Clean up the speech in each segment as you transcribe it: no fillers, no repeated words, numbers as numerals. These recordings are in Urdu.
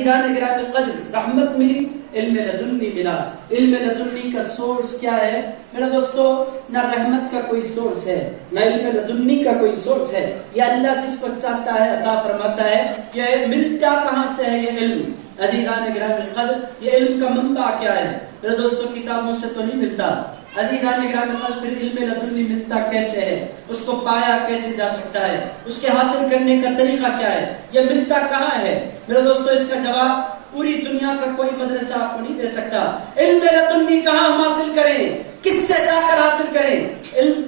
عزیزان گرامی قدر، رحمت ملی، علم لدنی ملا۔ علم لدنی کا سورس کیا ہے میرے دوستو؟ نہ رحمت کا کوئی سورس ہے، نہ علم لدنی کا کوئی سورس ہے۔ یہ اللہ جس کو چاہتا ہے عطا فرماتا ہے۔ یہ ملتا کہاں سے ہے یہ علم؟ عزیزان گرامی قدر، یہ علم کا منبع کیا ہے میرے دوستو؟ کتابوں سے تو نہیں ملتا۔ عزیزان گرامی قدر، پھر علم لدنی ملتا کیسے ہے؟ اس کو پایا کیسے جا سکتا ہے؟ اس کے حاصل کرنے کا طریقہ کیا ہے؟ یہ ملتا کہاں ہے میرے دوستو؟ اس کا جواب پوری دنیا کا کوئی مدرسہ آپ کو نہیں دے سکتا۔ علم لدنی کہاں ہم حاصل کریں؟ کس سے جا کر حاصل کریں؟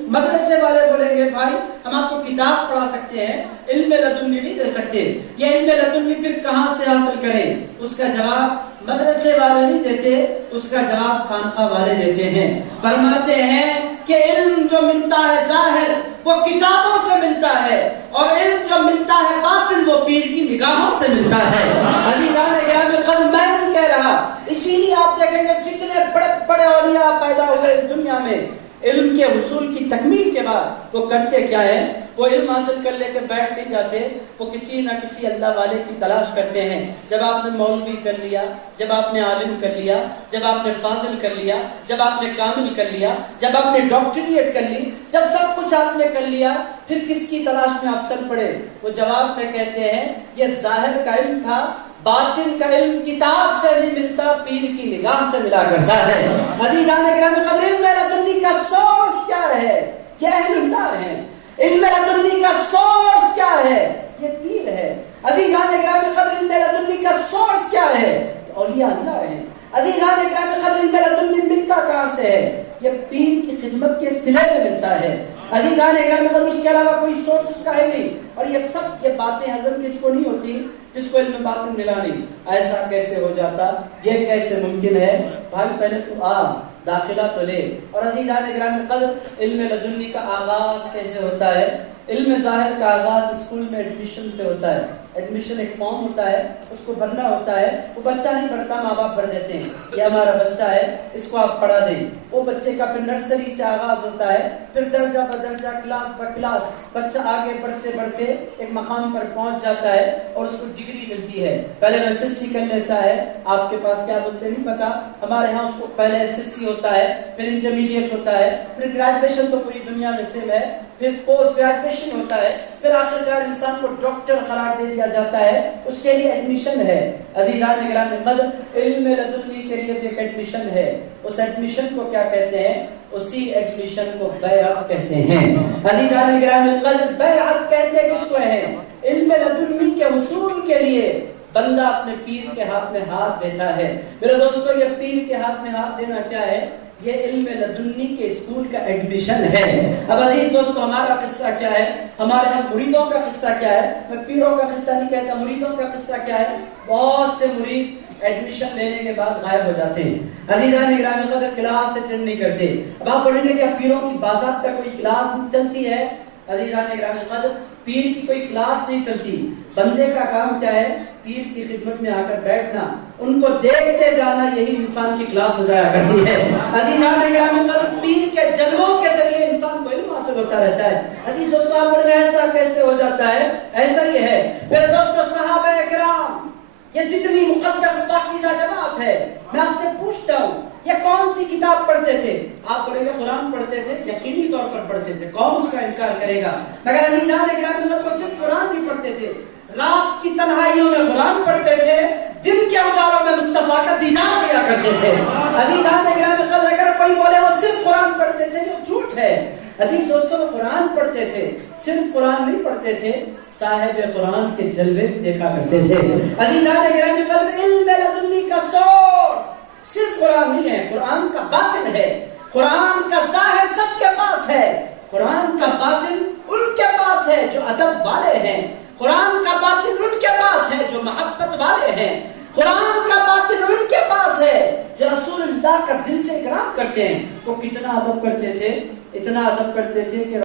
مدرسے والے بولیں گے بھائی ہم آپ کو کتاب پڑھا سکتے ہیں، علم لدنی نہیں دے سکتے۔ یہ علم لدنی پھر کہاں سے حاصل کریں؟ اس کا جواب مدرسے والے نہیں دیتے، اس کا جواب خانقاہ والے دیتے ہیں۔ فرماتے ہیں کہ علم جو ملتا ہے ظاہر وہ کتابوں سے ملتا ہے، اور علم جو ملتا ہے باطن وہ پیر کی نگاہوں سے ملتا ہے۔ عزیزان گرامی قدر، میں نہیں کہہ رہا، اسی لیے آپ دیکھیں گے جتنے بڑے بڑے اولیاء پیدا ہوئے اس دنیا میں، علم کے حصول کی تکمیل کے بعد وہ کرتے کیا ہے؟ وہ علم حاصل کر لے کے بیٹھ نہیں جاتے، وہ کسی نہ کسی اللہ والے کی تلاش کرتے ہیں۔ جب آپ نے مولوی کر لیا، جب آپ نے عالم کر لیا، جب آپ نے فاضل کر لیا، جب آپ نے کامل کر لیا، جب آپ نے ڈاکٹریٹ کر لی، جب سب کچھ آپ نے کر لیا، پھر کس کی تلاش میں آپ چل پڑے؟ وہ جواب میں کہتے ہیں یہ ظاہر کا علم تھا، باطن کا علم کتاب سے نہیں ملتا، پیر کی نگاہ سے ملا کرتا ہے۔ عزیزان گرامی قدر، علم لدنی کا سورس کیا ہے؟ یہ اہل اللہ ہے۔ علم لدنی کا سورس کیا ہے؟ یہ پیر ہے۔ عزیزان گرامی قدر، علم لدنی کا سورس کیا ہے؟ اولیاء اللہ ہے۔ عزیزان گرامی قدر، علم لدنی ملتا کہاں سے ہے؟ یہ پیر کی خدمت کے صلے میں ملتا ہے۔ عزیزان گرامی قدر، اس کے علاوہ کوئی سورس اس کا ہے نہیں۔ اور یہ سب یہ باتیں ہضم کس کو نہیں ہوتی؟ جس کو علم باطن ملا نہیں۔ ایسا کیسے ہو جاتا؟ یہ کیسے ممکن ہے؟ بھائی پہلے تو آ داخلہ تو لے۔ اور عزیزان گرامی قدر، علم لدنی کا آغاز کیسے ہوتا ہے؟ علم ظاہر کا آغاز اسکول میں ایڈمیشن سے ہوتا ہے۔ ایڈمیشن ایک فارم ہوتا ہے، اس کو بھرنا ہوتا ہے۔ وہ بچہ نہیں بھرتا، ماں باپ بھر دیتے ہیں، یہ ہمارا بچہ ہے اس کو آپ پڑھا دیں۔ وہ بچے کا پھر نرسری سے آغاز ہوتا ہے، پھر درجہ بدرجہ، کلاس پر کلاس بچہ آگے بڑھتے بڑھتے ایک مقام پر پہنچ جاتا ہے اور اس کو ڈگری ملتی ہے۔ پہلے ایس ایس سی کر لیتا ہے، آپ کے پاس کیا بولتے نہیں پتا، ہمارے ہاں اس کو پہلے ایس ایس سی ہوتا ہے، پھر انٹرمیڈیٹ ہوتا ہے، پھر گریجویشن تو پوری دنیا میں سیم ہے، پھر پوسٹ گریجویشن ہوتا ہے، پھر آخرکار انسان کو ڈاکٹر قرار دے دیا جاتا ہے۔ اس کے لیے ایڈمیشن ہے۔ عزیزان گرامی قدر، علم لدنی کے لیے بھی ایک ایڈمیشن ہے۔ اس ایڈمیشن کو کیا کہتے ہیں؟ اسی ایڈمیشن کو بیعت کہتے ہیں۔ عزیزان گرامی قدر، بیعت کہتے کس کو ہے؟ علم لدنی کے حصول کے لیے بندہ اپنے پیر کے ہاتھ میں ہاتھ دیتا ہے۔ میرے دوستو، یہ پیر کے ہاتھ میں ہاتھ دینا کیا ہے؟ یہ علم لدنی کے اسکول کا ایڈمیشن ہے۔ اب عزیز دوستو، ہمارا قصہ کیا ہے؟ ہمارے ہم مریدوں کا قصہ کیا ہے؟ میں پیروں کا قصہ نہیں کہتا، مریدوں کا قصہ کیا ہے؟ بہت سے مرید ایڈمیشن لینے کے بعد غائب ہو جاتے ہیں۔ عزیزان گرامی قدر، کلاس اٹینڈ نہیں کرتے۔ اب آپ بولیں گے کیا پیروں کی باضابطہ کوئی کلاس چلتی ہے؟ عزیزان گرامی قدر، پیر کی کوئی کلاس نہیں چلتی۔ بندے کا کام کیا ہے؟ پیر کی خدمت میں آ کر بیٹھنا، ان کو دیکھتے جانا، یہی انسان کی کلاس ہو جایا کرتی ہے۔ عزیزان گرامی قدر، پیر کے جلووں کے ذریعے انسان کو علم حاصل ہوتا رہتا ہے۔ عزیز دوستو، آپ بولیں ایسا کیسے ہو جاتا ہے؟ ایسا ہی ہے میرے دوستو۔ صحابہ کرام، یہ جتنی مقدس پاکیزہ جماعت ہے، میں آپ سے پوچھتا ہوں یہ کون سی کتاب پڑھتے تھے؟ آپ بولیں گے قرآن پڑھتے تھے، یقینی طور پر پڑھتے تھے، کون اس کا انکار کرے گا؟ مگر عزیزان گرامی قدر، وہ صرف قرآن نہیں پڑھتے تھے، رات کی تنہائیوں میں قرآن پڑھتے تھے، دن کے اجالوں میں مصطفیٰ کا دیدار کیا کرتے تھے۔ عزیزان گرامی قدر، اگر کوئی بولے وہ صرف قرآن پڑھتے تھے، یہ جھوٹ ہے۔ عزیز دوستوں، وہ قرآن پڑھتے تھے، صرف قرآن نہیں پڑھتے تھے، صاحب قرآن کے جلوے بھی دیکھا کرتے تھے۔ عزیزان گرامی قدر، علم لدنی کا سورس صرف قرآن نہیں ہے، قرآن کا باطن ہے۔ قرآن کا ظاہر سب کے پاس ہے، قرآن کا باطن ان کے پاس ہے جو ادب والے ہیں، قرآن کا باطن ان کے پاس ہے جو محبت والے ہیں، قرآن کا باطن ان کے پاس ہے جو رسول اللہ کا دل سے اکرام کرتے ہیں۔ وہ کتنا ادب کرتے تھے، اتنا ادب کرتے تھے کہ